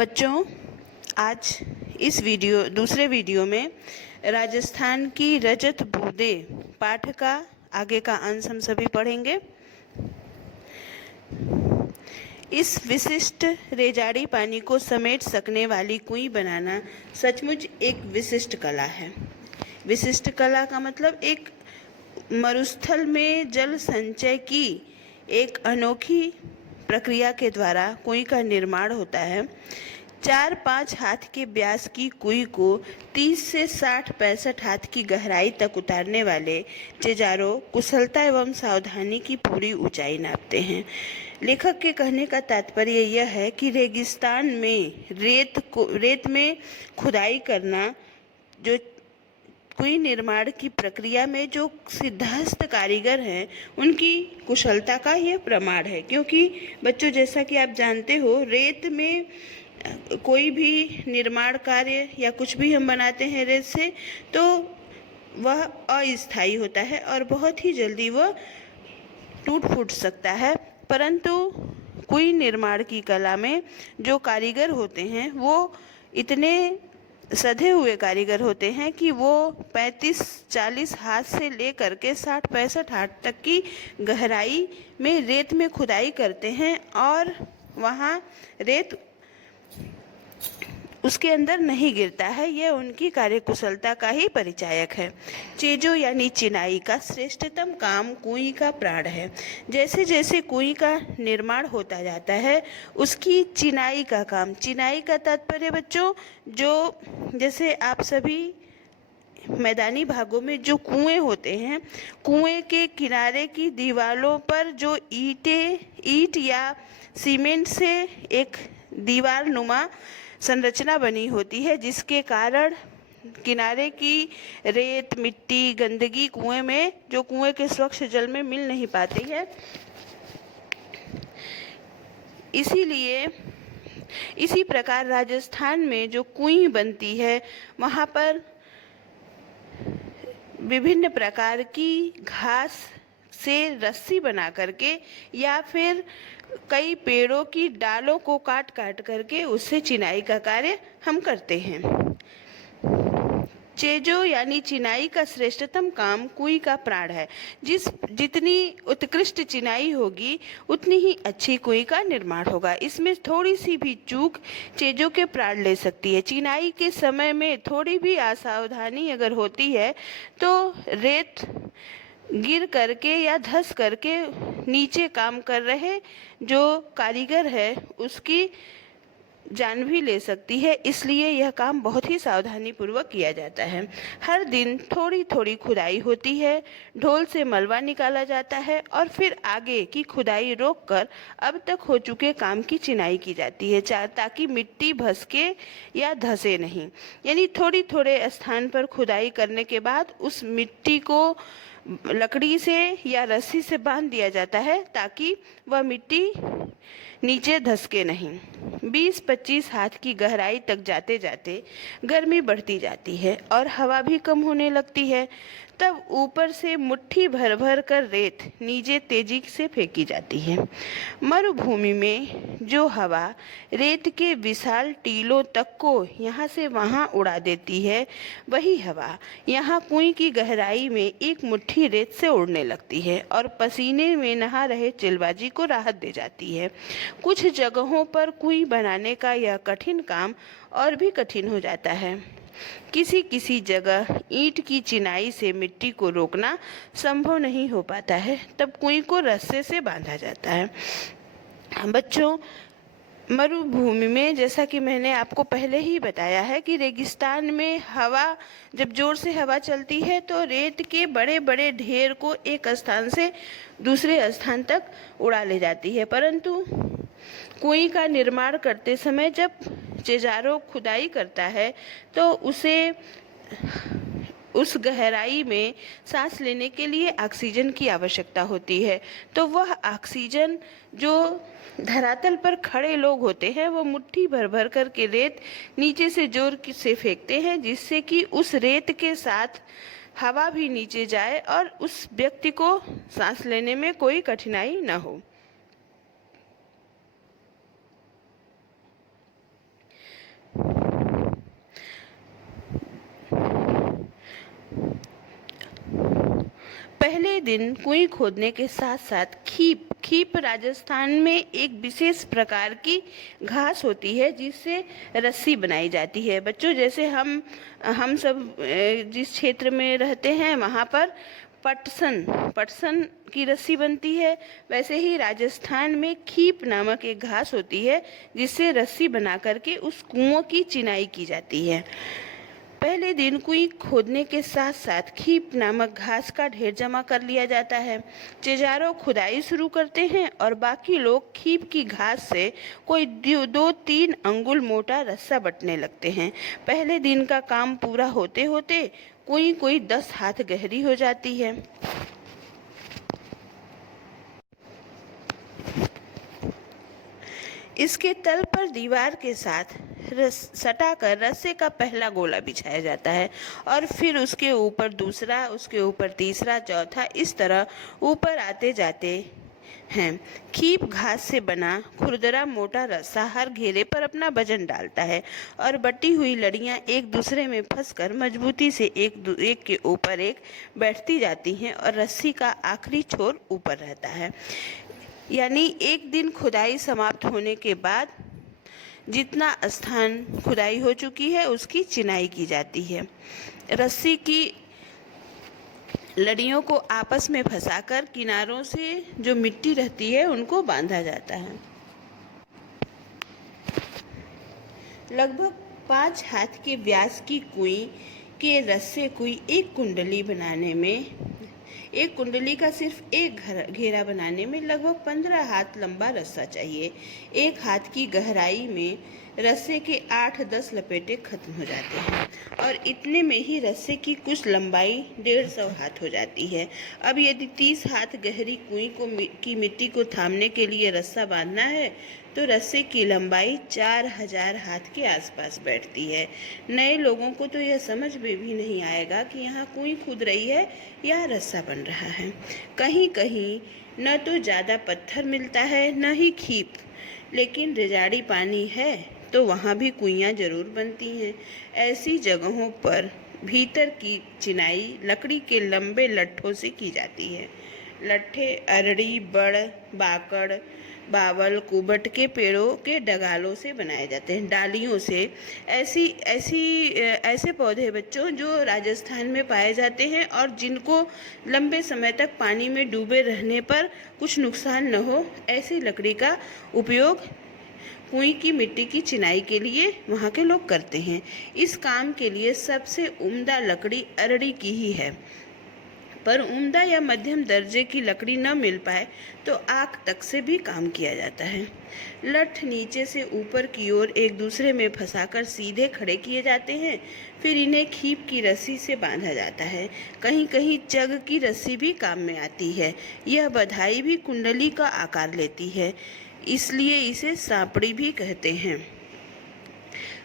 बच्चों, आज इस दूसरे वीडियो में राजस्थान की रजत बूंदें पाठ का आगे का अंश हम सभी पढ़ेंगे। इस विशिष्ट रेजाड़ी पानी को समेट सकने वाली कुई बनाना सचमुच एक विशिष्ट कला है। विशिष्ट कला का मतलब एक मरुस्थल में जल संचय की एक अनोखी प्रक्रिया के द्वारा कुई का निर्माण होता है। 4-5 हाथ के व्यास की कुई को 30 से 60-65 हाथ की गहराई तक उतारने वाले चिजारों कुशलता एवं सावधानी की पूरी ऊंचाई नापते हैं। लेखक के कहने का तात्पर्य यह है कि रेगिस्तान में रेत में खुदाई करना जो कुई निर्माण की प्रक्रिया में जो सिद्धहस्त कारीगर हैं उनकी कुशलता का यह प्रमाण है। क्योंकि बच्चों, जैसा कि आप जानते हो, रेत में कोई भी निर्माण कार्य या कुछ भी हम बनाते हैं रेत से, तो वह अस्थायी होता है और बहुत ही जल्दी वह टूट फूट सकता है। परंतु कुई निर्माण की कला में जो कारीगर होते हैं वो इतने सधे हुए कारीगर होते हैं कि वो 35-40 हाथ से लेकर के 60-65 हाथ तक की गहराई में रेत में खुदाई करते हैं और वहाँ रेत उसके अंदर नहीं गिरता है। यह उनकी कार्यकुशलता का ही परिचायक है। चेजो यानी चिनाई का श्रेष्ठतम काम कुई का प्राण है। जैसे जैसे कुई का निर्माण होता जाता है उसकी चिनाई का काम, चिनाई का तात्पर्य बच्चों, जो जैसे आप सभी मैदानी भागों में जो कुएं होते हैं, कुएं के किनारे की दीवारों पर जो ईंट या सीमेंट से एक दीवार नुमा संरचना बनी होती है, जिसके कारण किनारे की रेत, मिट्टी, गंदगी कुएं में, जो कुएं के स्वच्छ जल में मिल नहीं पाती है। इसीलिए इसी प्रकार राजस्थान में जो कुई बनती है वहाँ पर विभिन्न प्रकार की घास से रस्सी बना करके या फिर कई पेड़ों की डालों को काट काट करके उससे चिनाई का कार्य हम करते हैं। चेजो यानी चिनाई का श्रेष्ठतम काम कुई का प्राण है। जितनी उत्कृष्ट चिनाई होगी उतनी ही अच्छी कुई का निर्माण होगा। इसमें थोड़ी सी भी चूक चेजो के प्राण ले सकती है। चिनाई के समय में थोड़ी भी असावधानी अगर होती है तो रेत गिर करके या धंस करके नीचे काम कर रहे जो कारीगर है उसकी जान भी ले सकती है। इसलिए यह काम बहुत ही सावधानी पूर्वक किया जाता है। हर दिन थोड़ी थोड़ी खुदाई होती है, ढोल से मलबा निकाला जाता है और फिर आगे की खुदाई रोककर अब तक हो चुके काम की चिनाई की जाती है, ताकि मिट्टी भसके या धंसे नहीं। यानी थोड़े स्थान पर खुदाई करने के बाद उस मिट्टी को लकड़ी से या रस्सी से बांध दिया जाता है ताकि वह मिट्टी नीचे धंसके नहीं। 20-25 हाथ की गहराई तक जाते जाते गर्मी बढ़ती जाती है और हवा भी कम होने लगती है। तब ऊपर से मुट्ठी भर भर कर रेत नीचे तेजी से फेंकी जाती है। मरुभूमि में जो हवा रेत के विशाल टीलों तक को यहाँ से वहाँ उड़ा देती है, वही हवा यहाँ कुई की गहराई में एक मुट्ठी रेत से उड़ने लगती है और पसीने में नहा रहे चिलबाजी को राहत दे जाती है। कुछ जगहों पर कुई बनाने का यह कठिन काम और भी कठिन हो जाता है। किसी किसी जगह ईंट की चिनाई से मिट्टी को रोकना संभव नहीं हो पाता है, तब कुई को रस्से से बांधा जाता है। बच्चों, मरुभूमि में, जैसा कि मैंने आपको पहले ही बताया है कि रेगिस्तान में हवा, जब जोर से हवा चलती है तो रेत के बड़े बड़े ढेर को एक स्थान से दूसरे स्थान तक उड़ा ले जाती है। परंतु कुई का निर्माण करते समय जब चिजारों खुदाई करता है तो उसे उस गहराई में सांस लेने के लिए ऑक्सीजन की आवश्यकता होती है। तो वह ऑक्सीजन जो धरातल पर खड़े लोग होते हैं वो मुट्ठी भर भर कर के रेत नीचे से जोर से फेंकते हैं, जिससे कि उस रेत के साथ हवा भी नीचे जाए और उस व्यक्ति को सांस लेने में कोई कठिनाई न हो। पहले दिन कुएं खोदने के साथ साथ खीप राजस्थान में एक विशेष प्रकार की घास होती है जिससे रस्सी बनाई जाती है। बच्चों, जैसे हम सब जिस क्षेत्र में रहते हैं वहाँ पर पटसन की रस्सी बनती है, वैसे ही राजस्थान में खीप नामक एक घास होती है जिससे रस्सी बना करके उस कुओं की चिनाई की जाती है। पहले दिन कुएं खोदने के साथ साथ खीप नामक घास का ढेर जमा कर लिया जाता है। चिजारों खुदाई शुरू करते हैं और बाकी लोग खीप की घास से कोई 2-3 अंगुल मोटा रस्सा बटने लगते हैं। पहले दिन का काम पूरा होते होते कुएं कोई 10 हाथ गहरी हो जाती है। इसके तल पर दीवार के साथ सटाकर रस्से का पहला गोला बिछाया जाता है और फिर उसके ऊपर दूसरा, उसके ऊपर तीसरा, चौथा, इस तरह ऊपर आते जाते हैं। खीप घास से बना खुरदरा मोटा रस्सा हर घेरे पर अपना वजन डालता है और बटी हुई लड़ियां एक दूसरे में फंसकर मजबूती से एक के ऊपर एक बैठती जाती हैं और रस्सी का आखिरी छोर ऊपर रहता है। यानी एक दिन खुदाई समाप्त होने के बाद जितना स्थान खुदाई हो चुकी है उसकी चिनाई की जाती है। रस्सी की लड़ियों को आपस में फंसाकर किनारों से जो मिट्टी रहती है उनको बांधा जाता है। लगभग 5 हाथ के व्यास की कुई के रस्से कुई एक कुंडली का सिर्फ एक घेरा बनाने में लगभग 15 हाथ लंबा रस्सा चाहिए। 1 हाथ की गहराई में रस्से के 8-10 लपेटे खत्म हो जाते हैं और इतने में ही रस्से की कुछ लंबाई 150 हाथ हो जाती है। अब यदि 30 हाथ गहरी कुएं की मिट्टी को थामने के लिए रस्सा बांधना है तो रस्से की लंबाई 4000 हाथ के आसपास बैठती है। नए लोगों को तो यह समझ में भी नहीं आएगा कि यहाँ कुएं खुद रही है या रस्सा बन रहा है। कहीं कहीं न तो ज़्यादा पत्थर मिलता है न ही खीप, लेकिन रिजाड़ी पानी है तो वहाँ भी कुइयाँ जरूर बनती हैं। ऐसी जगहों पर भीतर की चिनाई लकड़ी के लंबे लट्ठों से की जाती है। लट्ठे अरड़ी, बड़, बाकड़, बावल, कुबट के पेड़ों के डगालों से बनाए जाते हैं, डालियों से। ऐसे पौधे बच्चों जो राजस्थान में पाए जाते हैं और जिनको लंबे समय तक पानी में डूबे रहने पर कुछ नुकसान न हो, ऐसी लकड़ी का उपयोग कुएं की मिट्टी की चिनाई के लिए वहाँ के लोग करते हैं। इस काम के लिए सबसे उम्दा लकड़ी अरड़ी की ही है, पर उम्दा या मध्यम दर्जे की लकड़ी न मिल पाए तो आक तक से भी काम किया जाता है। लठ नीचे से ऊपर की ओर एक दूसरे में फंसाकर सीधे खड़े किए जाते हैं, फिर इन्हें खीप की रस्सी से बांधा जाता है। कहीं कहीं चग की रस्सी भी काम में आती है। यह बधाई भी कुंडली का आकार लेती है, इसलिए इसे सांपड़ी भी कहते हैं।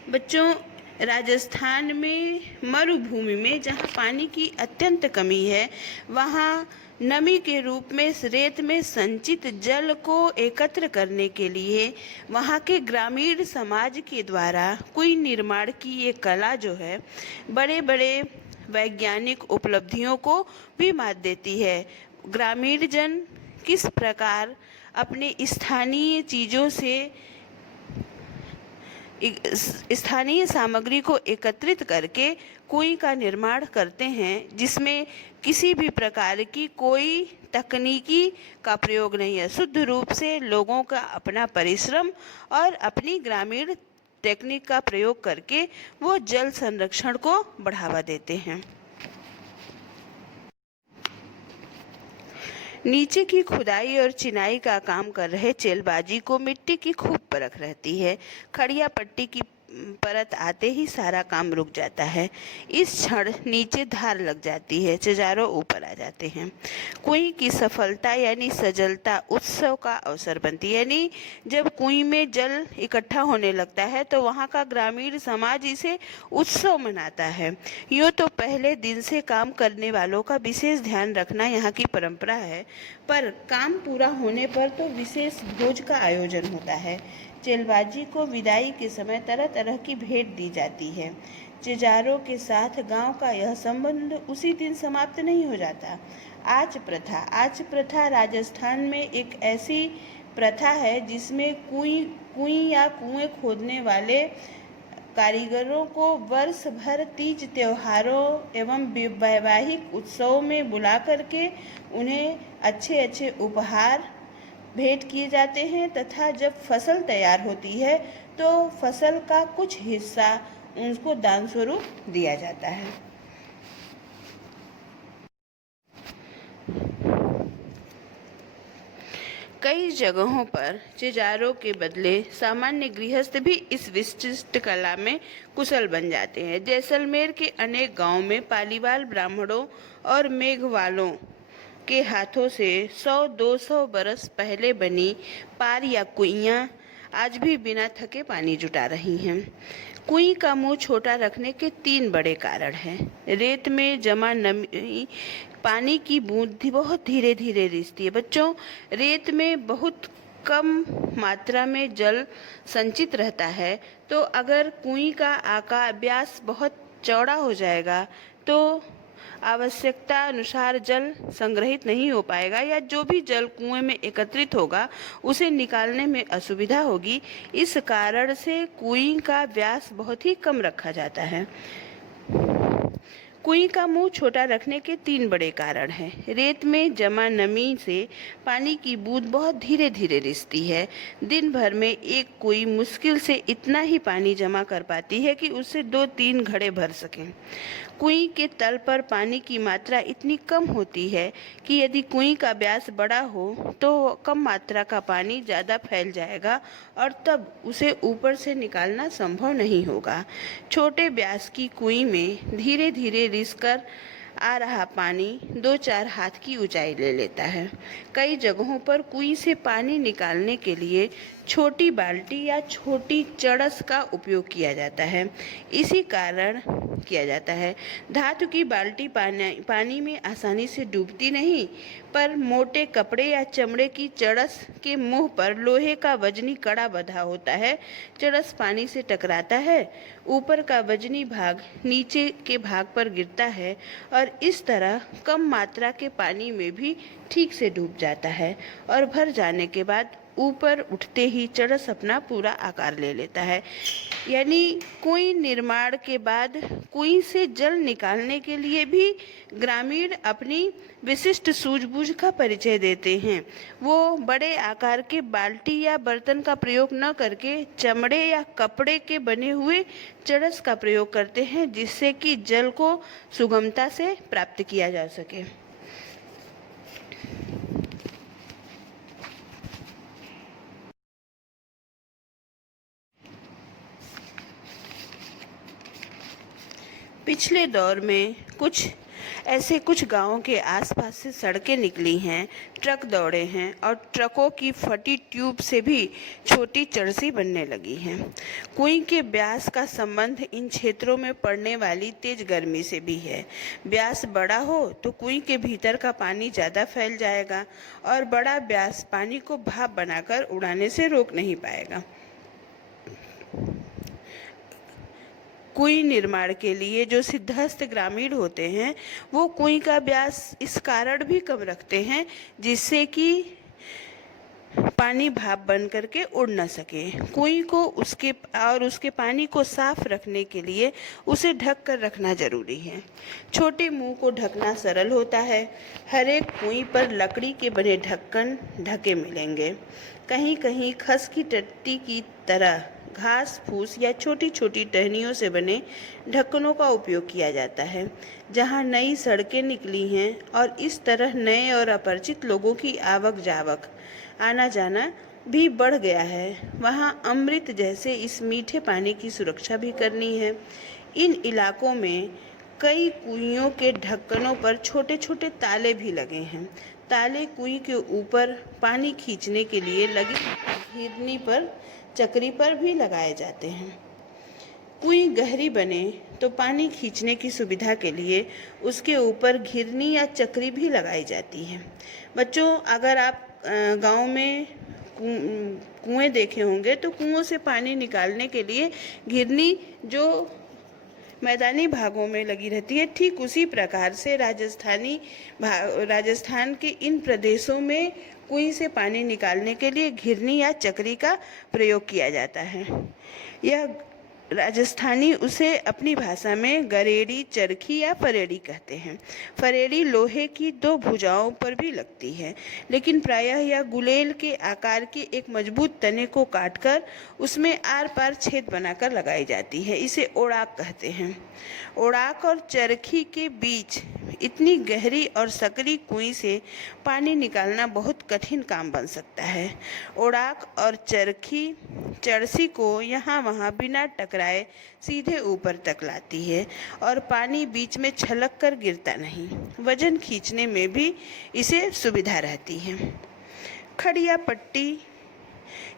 बच्चों, राजस्थान में मरुभूमि में जहाँ पानी की अत्यंत कमी है, वहाँ नमी के रूप में रेत में संचित जल को एकत्र करने के लिए वहाँ के ग्रामीण समाज के द्वारा कुएं निर्माण की ये कला जो है बड़े बड़े वैज्ञानिक उपलब्धियों को भी मात देती है। ग्रामीण जन किस प्रकार अपने स्थानीय चीज़ों से स्थानीय सामग्री को एकत्रित करके कुएं का निर्माण करते हैं, जिसमें किसी भी प्रकार की कोई तकनीकी का प्रयोग नहीं है। शुद्ध रूप से लोगों का अपना परिश्रम और अपनी ग्रामीण टेक्निक का प्रयोग करके वो जल संरक्षण को बढ़ावा देते हैं। नीचे की खुदाई और चिनाई का काम कर रहे चेलबाजी को मिट्टी की खूब परख रहती है। खड़िया पट्टी की परत आते ही सारा काम रुक जाता है। इस क्षण नीचे धार लग जाती है, चिजारों ऊपर आ जाते हैं। कुएं की सफलता यानी सजलता उत्सव का अवसर बनती है। यानी जब कुएं में जल इकट्ठा होने लगता है तो वहाँ का ग्रामीण समाज इसे उत्सव मनाता है। यूँ तो पहले दिन से काम करने वालों का विशेष ध्यान रखना यहाँ की परंपरा है, पर काम पूरा होने पर तो विशेष भोज का आयोजन होता है। चेलबाजी को विदाई के समय तरह तरह की भेंट दी जाती है। चिजारों के साथ गांव का यह संबंध उसी दिन समाप्त नहीं हो जाता। आच प्रथा राजस्थान में एक ऐसी प्रथा है जिसमें कुएं या कुएं खोदने वाले कारीगरों को वर्ष भर तीज त्योहारों एवं वैवाहिक उत्सवों में बुला करके उन्हें अच्छे अच्छे उपहार भेंट किए जाते हैं तथा जब फसल तैयार होती है तो फसल का कुछ हिस्सा उनको दान स्वरूप दिया जाता है। कई जगहों पर चिजारों के बदले सामान्य गृहस्थ भी इस विशिष्ट कला में कुशल बन जाते हैं। जैसलमेर के अनेक गांवों में पालीवाल ब्राह्मणों और मेघवालों के हाथों से 100-200 बरस पहले बनी पार या कुइयाँ आज भी बिना थके पानी जुटा रही हैं। कुएं का मुंह छोटा रखने के 3 बड़े कारण हैं। रेत में जमा नमी पानी की बूंद बहुत धीरे धीरे रिसती है। बच्चों, रेत में बहुत कम मात्रा में जल संचित रहता है, तो अगर कुएं का आकार व्यास बहुत चौड़ा हो जाएगा तो आवश्यकता अनुसार जल संग्रहित नहीं हो पाएगा या जो भी जल कुएं में एकत्रित होगा उसे निकालने में असुविधा होगी। इस कारण से कुएं का व्यास बहुत ही कम रखा जाता है। कुएं का मुंह छोटा रखने के 3 बड़े कारण हैं। रेत में जमा नमी से पानी की बूंद बहुत धीरे धीरे रिसती है। दिन भर में एक कुएं मुश्किल से इतना ही पानी जमा कर पाती है कि उससे 2-3 घड़े भर सकें। कुएं के तल पर पानी की मात्रा इतनी कम होती है कि यदि कुएं का व्यास बड़ा हो तो कम मात्रा का पानी ज़्यादा फैल जाएगा और तब उसे ऊपर से निकालना संभव नहीं होगा। छोटे व्यास की कुएं में धीरे धीरे रिसकर आ रहा पानी 2-4 हाथ की ऊंचाई ले लेता है। कई जगहों पर कुएं से पानी निकालने के लिए छोटी बाल्टी या छोटी चड़स का उपयोग किया जाता है। इसी कारण किया जाता है। धातु की बाल्टी पानी में आसानी से डूबती नहीं, पर मोटे कपड़े या चमड़े की चड़स के मुंह पर लोहे का वजनी कड़ा बंधा होता है। चड़स पानी से टकराता है, ऊपर का वजनी भाग नीचे के भाग पर गिरता है और इस तरह कम मात्रा के पानी में भी ठीक से डूब जाता है और भर जाने के बाद ऊपर उठते ही चड़स अपना पूरा आकार ले लेता है। यानी कुएं निर्माण के बाद कुएं से जल निकालने के लिए भी ग्रामीण अपनी विशिष्ट सूझबूझ का परिचय देते हैं। वो बड़े आकार के बाल्टी या बर्तन का प्रयोग न करके चमड़े या कपड़े के बने हुए चड़स का प्रयोग करते हैं, जिससे कि जल को सुगमता से प्राप्त किया जा सके। पिछले दौर में कुछ गांवों के आसपास से सड़कें निकली हैं, ट्रक दौड़े हैं और ट्रकों की फटी ट्यूब से भी छोटी चरसी बनने लगी हैं। कुएं के व्यास का संबंध इन क्षेत्रों में पड़ने वाली तेज गर्मी से भी है। व्यास बड़ा हो तो कुएं के भीतर का पानी ज़्यादा फैल जाएगा और बड़ा व्यास पानी को भाप बनाकर उड़ाने से रोक नहीं पाएगा। कुएं निर्माण के लिए जो सिद्धहस्त ग्रामीण होते हैं वो कुएं का व्यास इस कारण भी कम रखते हैं जिससे कि पानी भाप बन करके उड़ न सके। कुएं को उसके पानी को साफ रखने के लिए उसे ढक कर रखना जरूरी है। छोटे मुंह को ढकना सरल होता है। हर एक कुएं पर लकड़ी के बने ढक्कन ढके मिलेंगे। कहीं कहीं खस की टट्टी की तरह घास फूस या छोटी छोटी टहनियों से बने ढक्कनों का उपयोग किया जाता है। जहां नई सड़कें निकली हैं और इस तरह नए और अपरिचित लोगों की आवक जावक आना जाना भी बढ़ गया है, वहां अमृत जैसे इस मीठे पानी की सुरक्षा भी करनी है। इन इलाकों में कई कुइयों के ढक्कनों पर छोटे छोटे ताले भी लगे हैं। ताले कुएं के ऊपर पानी खींचने के लिए लगी घिरनी पर चक्री पर भी लगाए जाते हैं। कुएं गहरी बने तो पानी खींचने की सुविधा के लिए उसके ऊपर घिरनी या चक्री भी लगाई जाती है। बच्चों, अगर आप गांव में कुएं देखे होंगे तो कुओं से पानी निकालने के लिए घिरनी जो मैदानी भागों में लगी रहती है, ठीक उसी प्रकार से राजस्थान के इन प्रदेशों में कुएं से पानी निकालने के लिए घिरनी या चक्री का प्रयोग किया जाता है। यह राजस्थानी उसे अपनी भाषा में गरेड़ी, चरखी या फरेड़ी कहते हैं। फरेड़ी लोहे की 2 भुजाओं पर भी लगती है, लेकिन प्रायः यह गुलेल के आकार के एक मजबूत तने को काटकर उसमें आर पार छेद बनाकर लगाई जाती है। इसे ओड़ाक कहते हैं। ओड़ाक और चरखी के बीच इतनी गहरी और सकरी कुएं से पानी निकालना बहुत कठिन काम बन सकता है। ओड़ाक और चरखी चरसी को यहाँ वहाँ बिना टकराए सीधे ऊपर तक लाती है और पानी बीच में छलक कर गिरता नहीं। वजन खींचने में भी इसे सुविधा रहती है। खड़िया पट्टी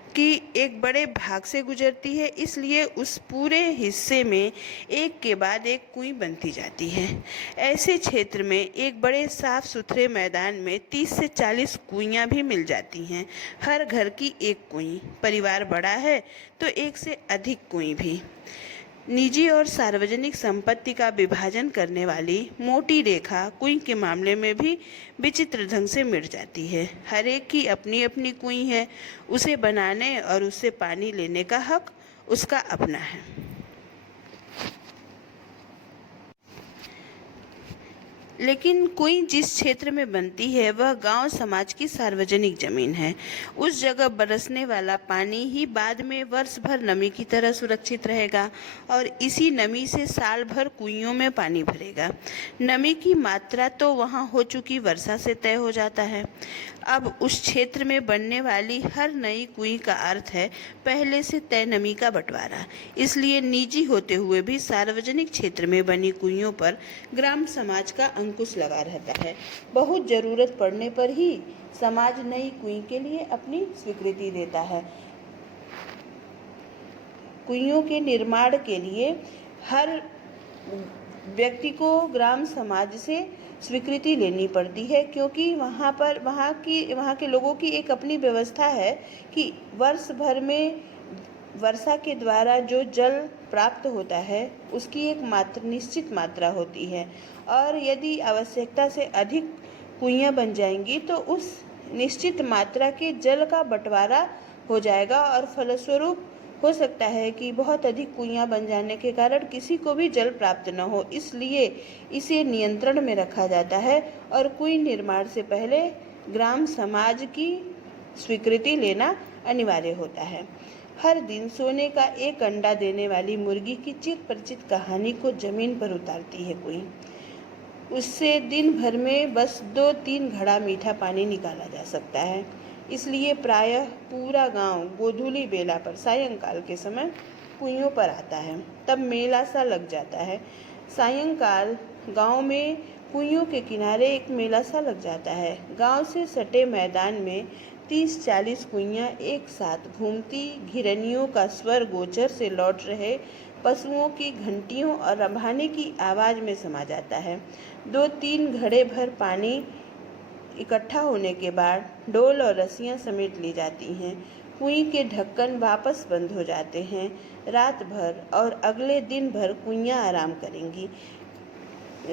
की एक बड़े भाग से गुजरती है, इसलिए उस पूरे हिस्से में एक के बाद एक कुएं बनती जाती है। ऐसे क्षेत्र में एक बड़े साफ सुथरे मैदान में 30 से 40 कुइयाँ भी मिल जाती हैं। हर घर की एक कुएं, परिवार बड़ा है तो एक से अधिक कुएं भी। निजी और सार्वजनिक संपत्ति का विभाजन करने वाली मोटी रेखा कुएं के मामले में भी विचित्र ढंग से मिट जाती है। हर एक की अपनी अपनी कुएं है, उसे बनाने और उससे पानी लेने का हक उसका अपना है। लेकिन कुएं जिस क्षेत्र में बनती है वह गांव समाज की सार्वजनिक जमीन है। उस जगह बरसने वाला पानी ही बाद में वर्ष भर नमी की तरह सुरक्षित रहेगा और इसी नमी से साल भर कुइयों में पानी भरेगा। नमी की मात्रा तो वहां हो चुकी वर्षा से तय हो जाता है। अब उस क्षेत्र में बनने वाली हर नई कुएं का अर्थ है पहले से तय नमी का बंटवारा। इसलिए निजी होते हुए भी सार्वजनिक क्षेत्र में बनी कुइयों पर ग्राम समाज का अंकुश लगा रहता है। बहुत जरूरत पड़ने पर ही समाज नई कुएं के लिए अपनी स्वीकृति देता है। कुइयों के निर्माण के लिए हर व्यक्ति को ग्राम समाज से स्वीकृति लेनी पड़ती है, क्योंकि वहाँ के लोगों की एक अपनी व्यवस्था है कि वर्ष भर में वर्षा के द्वारा जो जल प्राप्त होता है उसकी एक निश्चित मात्रा होती है और यदि आवश्यकता से अधिक कुइयाँ बन जाएंगी तो उस निश्चित मात्रा के जल का बंटवारा हो जाएगा और फलस्वरूप हो सकता है कि बहुत अधिक कुइयाँ बन जाने के कारण किसी को भी जल प्राप्त न हो। इसलिए इसे नियंत्रण में रखा जाता है और कुएं निर्माण से पहले ग्राम समाज की स्वीकृति लेना अनिवार्य होता है। हर दिन सोने का एक अंडा देने वाली मुर्गी की चित परिचित कहानी को जमीन पर उतारती है कुएं। उससे दिन भर में बस 2-3 घड़ा मीठा पानी निकाला जा सकता है। इसलिए प्रायः पूरा गांव गोधूली बेला पर सायंकाल के समय कुइयों पर आता है। तब मेला सा लग जाता है। सायंकाल गांव में कुइयों के किनारे एक मेला सा लग जाता है। गांव से सटे मैदान में 30-40 कुइयाँ एक साथ घूमती घिरनियों का स्वर गोचर से लौट रहे पशुओं की घंटियों और रंभाने की आवाज़ में समा जाता है। 2-3 घड़े भर पानी इकट्ठा होने के बाद डोल और रस्सियां समेट ली जाती हैं। कुएं के ढक्कन वापस बंद हो जाते हैं। रात भर और अगले दिन भर कुइयाँ आराम करेंगी।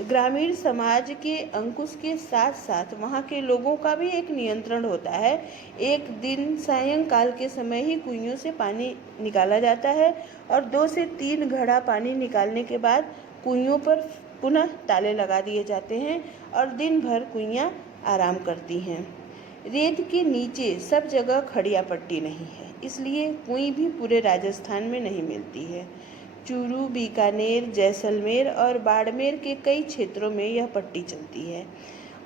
ग्रामीण समाज के अंकुश के साथ साथ वहाँ के लोगों का भी एक नियंत्रण होता है। एक दिन सायंकाल के समय ही कुइयों से पानी निकाला जाता है और 2 से 3 घड़ा पानी निकालने के बाद कुइयों पर पुनः ताले लगा दिए जाते हैं और दिन भर कुइयाँ आराम करती हैं। रेत के नीचे सब जगह खड़िया पट्टी नहीं है, इसलिए कुएं भी पूरे राजस्थान में नहीं मिलती है। चूरू, बीकानेर, जैसलमेर और बाड़मेर के कई क्षेत्रों में यह पट्टी चलती है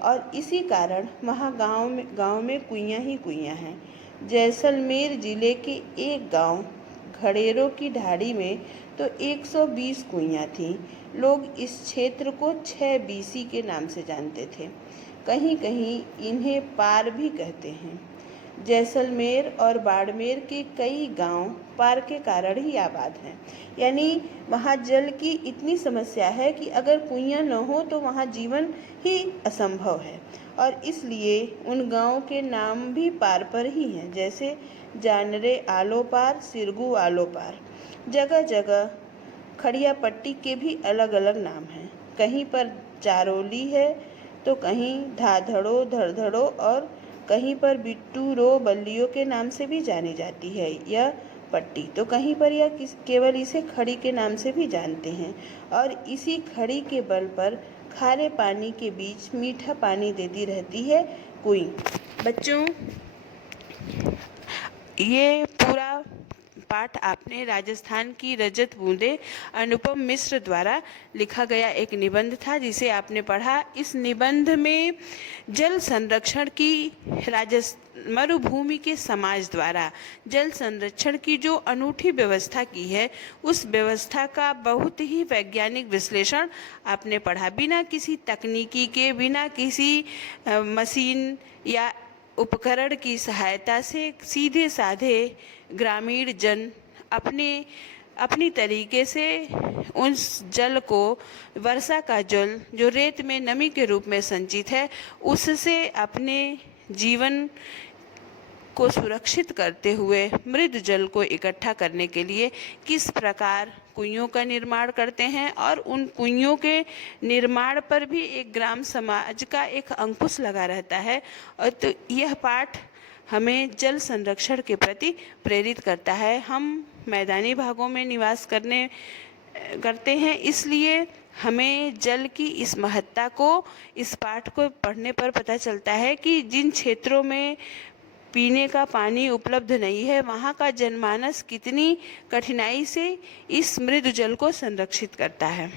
और इसी कारण वहाँ गांव में कुइयाँ ही कुइयाँ हैं। जैसलमेर जिले के एक गांव घड़ेरों की ढाड़ी में तो 120 कुइयाँ थीं। लोग इस क्षेत्र को 6 बीसी के नाम से जानते थे। कहीं कहीं इन्हें पार भी कहते हैं। जैसलमेर और बाड़मेर के कई गांव पार के कारण ही आबाद हैं, यानी वहाँ जल की इतनी समस्या है कि अगर कुइयाँ न हो तो वहाँ जीवन ही असंभव है और इसलिए उन गांवों के नाम भी पार पर ही हैं, जैसे जानरे आलो पार, सिरगू आलो पार। जगह जगह खड़िया पट्टी के भी अलग अलग नाम हैं। कहीं पर चारोली है तो कहीं धाधड़ो, धड़धड़ो और कहीं पर बिट्टू रो बल्लियों के नाम से भी जानी जाती है यह पट्टी। तो कहीं पर यह केवल इसे खड़ी के नाम से भी जानते हैं और इसी खड़ी के बल पर खारे पानी के बीच मीठा पानी देती रहती है कुई। बच्चों, ये पूरा पाठ आपने राजस्थान की रजत बूंदे अनुपम मिश्र द्वारा लिखा गया एक निबंध था जिसे आपने पढ़ा। इस निबंध में जल संरक्षण की मरुभूमि के समाज द्वारा जल संरक्षण की जो अनूठी व्यवस्था की है उस व्यवस्था का बहुत ही वैज्ञानिक विश्लेषण आपने पढ़ा। बिना किसी तकनीकी के, बिना किसी मशीन या उपकरण की सहायता से सीधे साधे ग्रामीण जन अपनी तरीके से उस जल को, वर्षा का जल जो रेत में नमी के रूप में संचित है, उससे अपने जीवन को सुरक्षित करते हुए मृद जल को इकट्ठा करने के लिए किस प्रकार कुइयों का निर्माण करते हैं और उन कुइयों के निर्माण पर भी एक ग्राम समाज का एक अंकुश लगा रहता है। और तो यह पाठ हमें जल संरक्षण के प्रति प्रेरित करता है। हम मैदानी भागों में निवास करते हैं, इसलिए हमें जल की इस महत्ता को, इस पाठ को पढ़ने पर पता चलता है कि जिन क्षेत्रों में पीने का पानी उपलब्ध नहीं है वहाँ का जनमानस कितनी कठिनाई से इस मृद जल को संरक्षित करता है।